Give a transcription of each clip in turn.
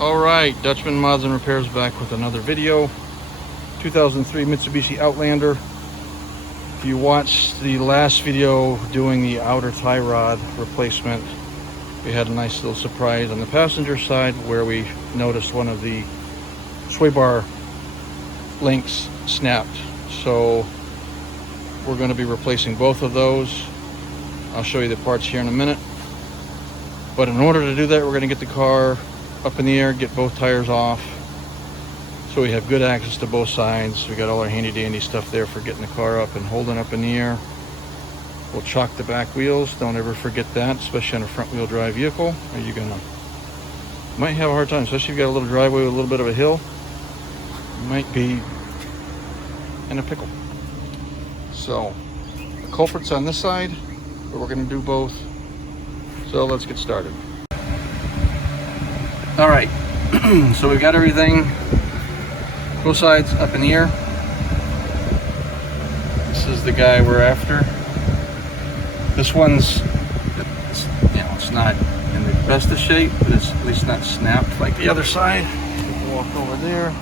Alright, Dutchman Mods and Repairs back with another video. 2003 Mitsubishi Outlander. If you watched the last video doing the outer tie rod replacement, we had a nice little surprise on the passenger side where we noticed one of the sway bar links snapped. So we're going to be replacing both of those. I'll show you the parts here in a minute. But in order to do that, we're going to get the car up in the air, get both tires off, so we have good access to both sides. We got all our handy dandy stuff there for getting the car up and holding up in the air. We'll chock the back wheels, don't ever forget that, especially on a front wheel drive vehicle, or you're gonna might have a hard time, especially if you've got a little driveway with a little bit of a hill. You might be in a pickle. So the culprit's on this side, but we're gonna do both. So let's get started. All right, so we've got everything, both sides up in the air. This is the guy we're after. This one's, it's not in the best of shape, but it's at least not snapped like the other side. We'll walk over there.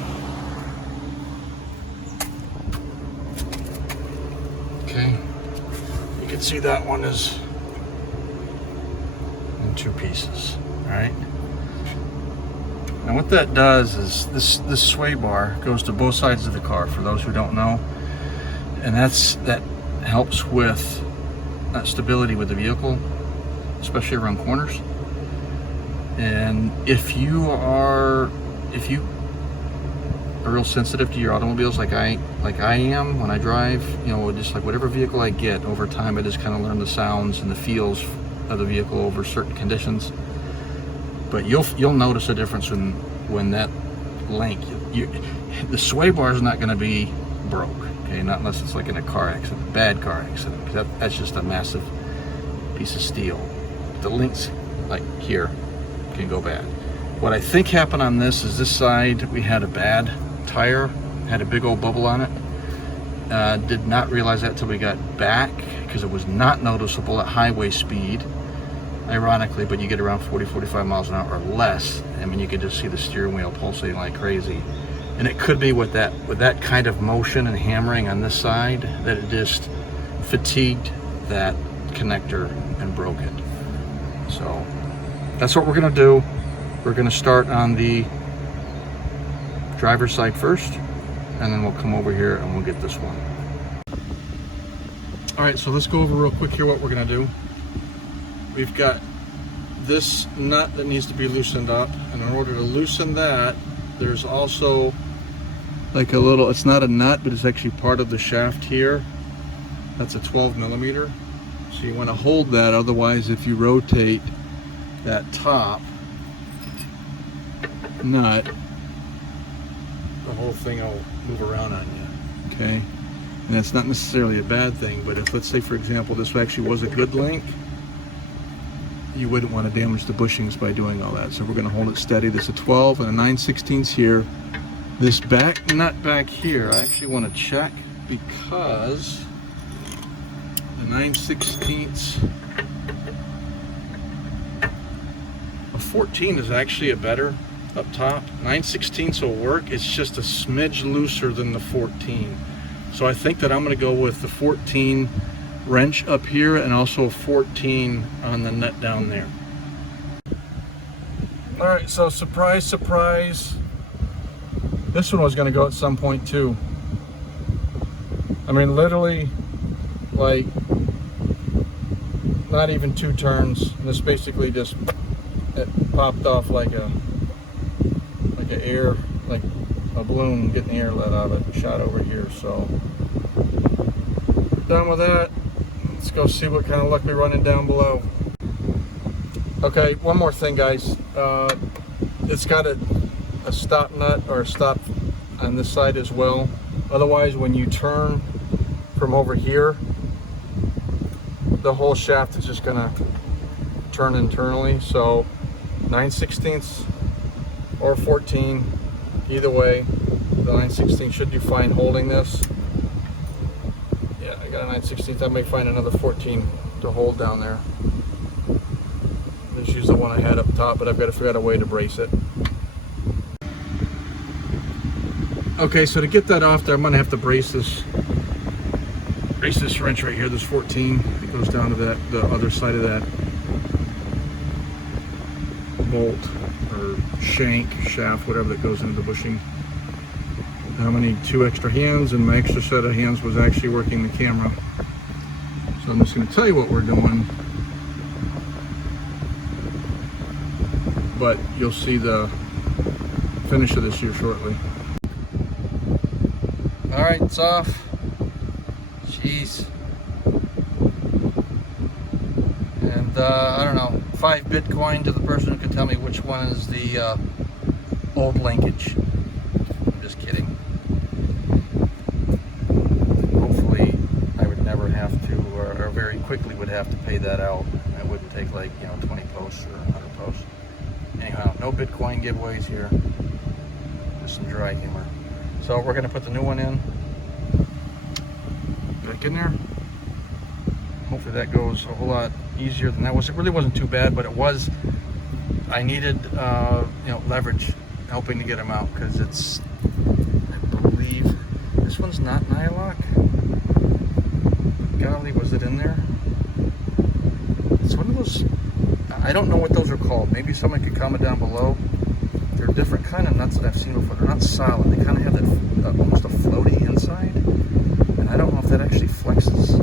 Okay, you can see that one is in two pieces, all right? And what that does is this sway bar goes to both sides of the car, for those who don't know, and that helps with stability with the vehicle, especially around corners. And if you are real sensitive to your automobiles, like I am when I drive, just like whatever vehicle I get, over time I just kind of learn the sounds and the feels of the vehicle over certain conditions. But you'll notice a difference when that link, the sway bar is not going to be broke, okay? Not unless it's like in a car accident, bad car accident, because that's just a massive piece of steel. The links, like here, can go bad. What I think happened on this is this side we had a bad tire, had a big old bubble on it. Did not realize that till we got back, because it was not noticeable at highway speed. Ironically, but you get around 40-45 miles an hour or less, I mean, you could just see the steering wheel pulsating like crazy. And it could be with that kind of motion and hammering on this side that it just fatigued that connector and broke it. So that's what we're gonna do. We're gonna start on the driver's side first, and then we'll come over here and we'll get this one. All right, so let's go over real quick here what we're gonna do. We've got this nut that needs to be loosened up, and in order to loosen that, there's also like a little, it's not a nut, but it's actually part of the shaft here. That's a 12mm. So you want to hold that, otherwise if you rotate that top nut, the whole thing will move around on you, okay? And that's not necessarily a bad thing, but if, let's say for example, this actually was a good link, you wouldn't want to damage the bushings by doing all that. So we're going to hold it steady. This is a 12 and a 9/16 here. This back nut back here, I actually want to check, because the 9/16, a 14 is actually a better up top. 9/16 will work. It's just a smidge looser than the 14. So I think that I'm going to go with the 14 wrench up here, and also a 14 on the nut down there. All right, so surprise, surprise, this one was going to go at some point too. I mean, literally, like, not even two turns. This basically just, it popped off like a balloon getting the air let out of it and shot over here. So done with that. Let's go see what kind of luck we're running down below. Okay, one more thing, guys. It's got a stop nut or a stop on this side as well. Otherwise, when you turn from over here, the whole shaft is just gonna turn internally. So 9/16 or 14, either way, the 9/16 should do fine holding this. Yeah, I got a 9/16. I may find another 14 to hold down there. Just use the one I had up top, but I've got to figure out a way to brace it. Okay, so to get that off there, I'm gonna have to brace this wrench right here, this 14. It goes down to the other side of that bolt or shaft, whatever that goes into the bushing. I'm gonna need 2 extra hands, and my extra set of hands was actually working the camera. So I'm just gonna tell you what we're doing, but you'll see the finish of this here shortly. All right, it's off. Jeez. And I don't know, 5 Bitcoin to the person who can tell me which one is the old linkage. I'm just kidding. Hopefully I would never have to, or very quickly would have to pay that out. It wouldn't take like, 20 posts or 100 posts. Anyhow, no Bitcoin giveaways here. Just some dry humor. So we're gonna put the new one in. Back in there. Hopefully that goes a whole lot easier than that was. It really wasn't too bad, but it was. I needed, leverage, helping to get them out, because it's, I believe, this one's not Nylock. Golly, was it in there? It's one of those, I don't know what those are called. Maybe someone could comment down below. They're different kind of nuts that I've seen before. They're not solid. They kind of have that almost a floaty inside. And I don't know if that actually flexes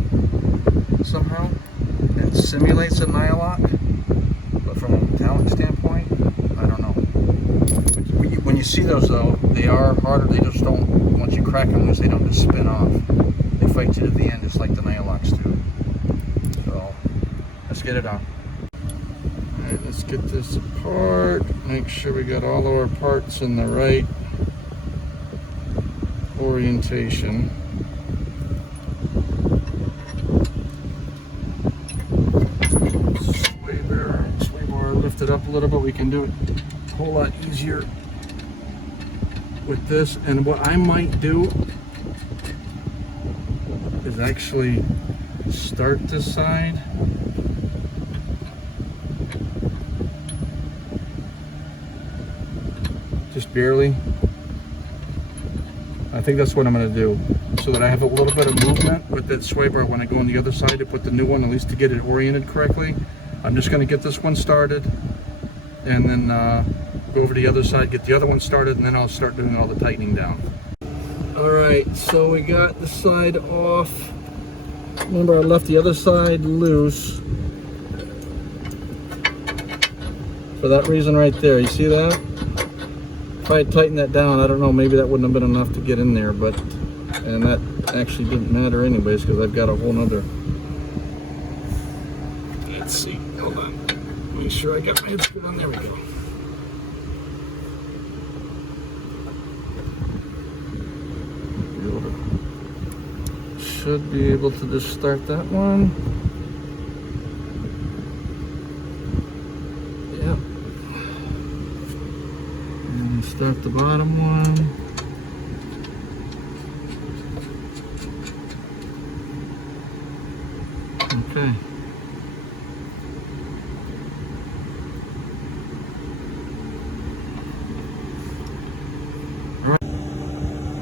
somehow. It simulates a Nylock, but from a metallic standpoint, I don't know. When you see those though, they are harder. They just don't, once you crack them loose, they don't just spin off. They fight you to the end just like the Nylocks do. So, let's get it on. Alright, let's get this apart. Make sure we got all of our parts in the right orientation. Sway bar lifted up a little bit. We can do it a whole lot easier with this. And what I might do is actually start this side. Just barely. I think that's what I'm going to do, so that I have a little bit of movement with that sway bar when I go on the other side to put the new one, at least to get it oriented correctly. I'm just going to get this one started, and then go over to the other side, get the other one started, and then I'll start doing all the tightening down. Alright, so we got the side off. Remember, I left the other side loose for that reason right there. You see that? If I had tightened that down, I don't know, maybe that wouldn't have been enough to get in there, but, and that actually didn't matter anyways, because I've got a whole nother. Let's see, hold on. Make sure I got my head screwed on. There we go. Should be able to just start that one. Yep. And start the bottom one. Okay.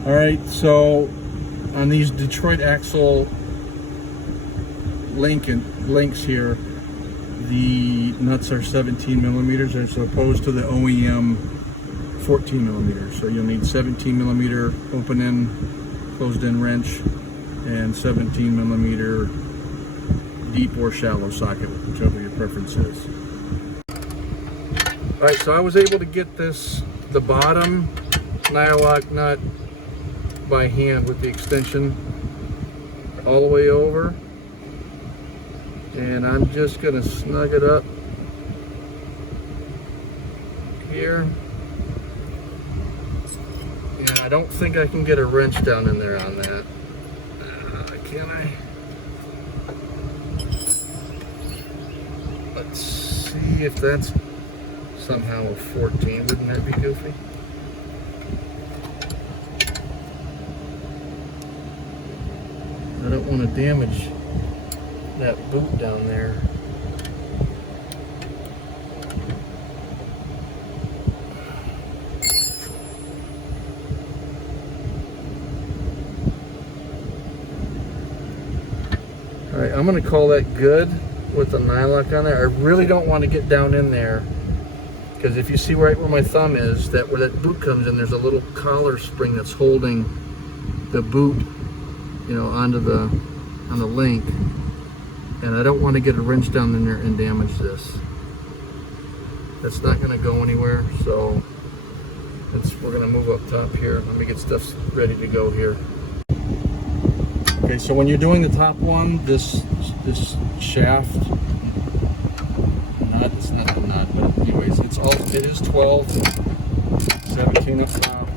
All right, so on these Detroit axle links here, the nuts are 17 millimeters as opposed to the OEM 14 millimeters. So you'll need 17 millimeter open end, closed end wrench, and 17 millimeter deep or shallow socket, whichever your preference is. All right, so I was able to get the bottom Nylock nut by hand with the extension all the way over, and I'm just going to snug it up here. And I don't think I can get a wrench down in there on that. Can I? Let's see if that's somehow a 14. Wouldn't that be goofy? I don't want to damage that boot down there. I'm gonna call that good with the nylock on there. I really don't want to get down in there, because if you see right where my thumb is, that where that boot comes in, there's a little collar spring that's holding the boot, you know, on the link, and I don't want to get a wrench down in there and damage this. That's not going to go anywhere, so we're going to move up top here. Let me get stuff ready to go here. Okay, so when you're doing the top one, this shaft nut, it's not the nut, but anyways, it is 12, 17 up top.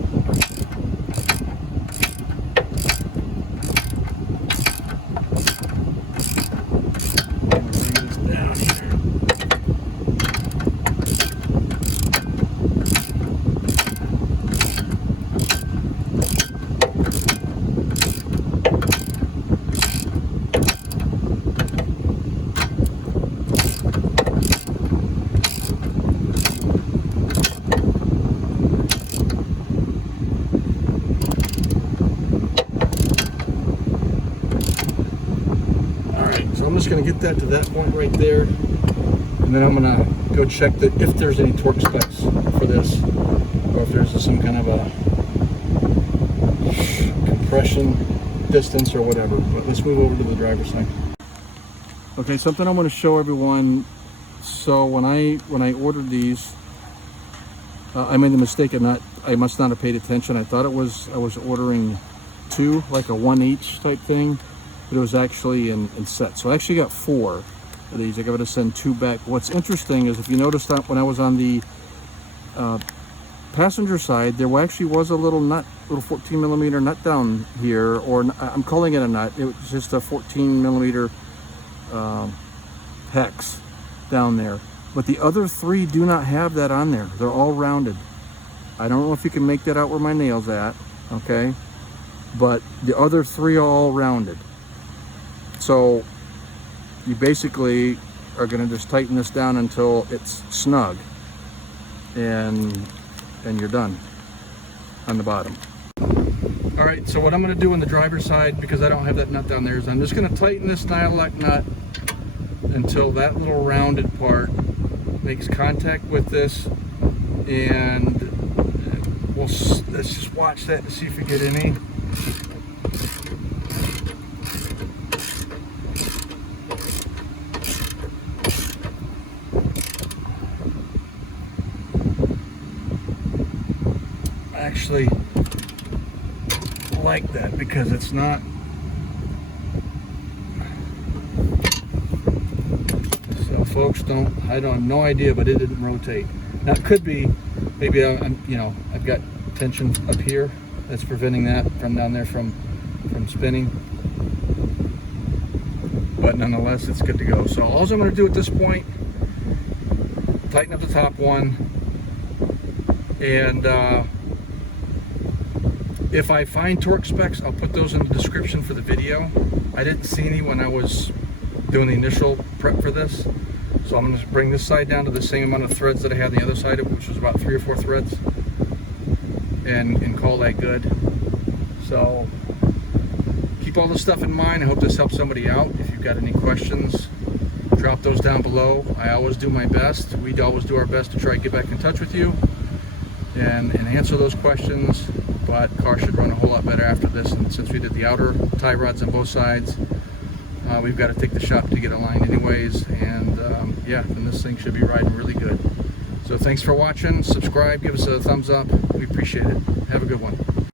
I'm just going to get that to that point right there, and then I'm going to go check if there's any torque specs for this, or if there's some kind of a compression distance or whatever. But let's move over to the driver's side. Okay, something I want to show everyone. So when I ordered these, I made the mistake of I must not have paid attention. I thought I was ordering two, like a one each type thing. But it was actually in sets. So I actually got 4 of these. I got to send 2 back. What's interesting is, if you noticed that when I was on the passenger side, there actually was a little nut, little 14 millimeter nut down here, or I'm calling it a nut. It was just a 14 millimeter hex down there. But the other 3 do not have that on there. They're all rounded. I don't know if you can make that out where my nail's at, okay? But the other 3 are all rounded. So you basically are going to just tighten this down until it's snug, and you're done on the bottom. All right, so what I'm going to do on the driver's side, because I don't have that nut down there, is I'm just going to tighten this nylock nut until that little rounded part makes contact with this, and let's just watch that to see if we get any. Actually like that, because it's not, so folks, I don't have no idea, but it didn't rotate. Now it could be, maybe I've got tension up here that's preventing that from down there from spinning, but nonetheless it's good to go. So all I'm going to do at this point, tighten up the top one, and if I find torque specs, I'll put those in the description for the video. I didn't see any when I was doing the initial prep for this. So I'm going to bring this side down to the same amount of threads that I had on the other side, which was about 3 or 4 threads, and call that good. So keep all this stuff in mind. I hope this helps somebody out. If you've got any questions, drop those down below. I always do my best. We always do our best to try to get back in touch with you and answer those questions. But car should run a whole lot better after this, and since we did the outer tie rods on both sides, we've got to take the shop to get aligned anyways, and yeah, then this thing should be riding really good. So thanks for watching. Subscribe, give us a thumbs up. We appreciate it. Have a good one.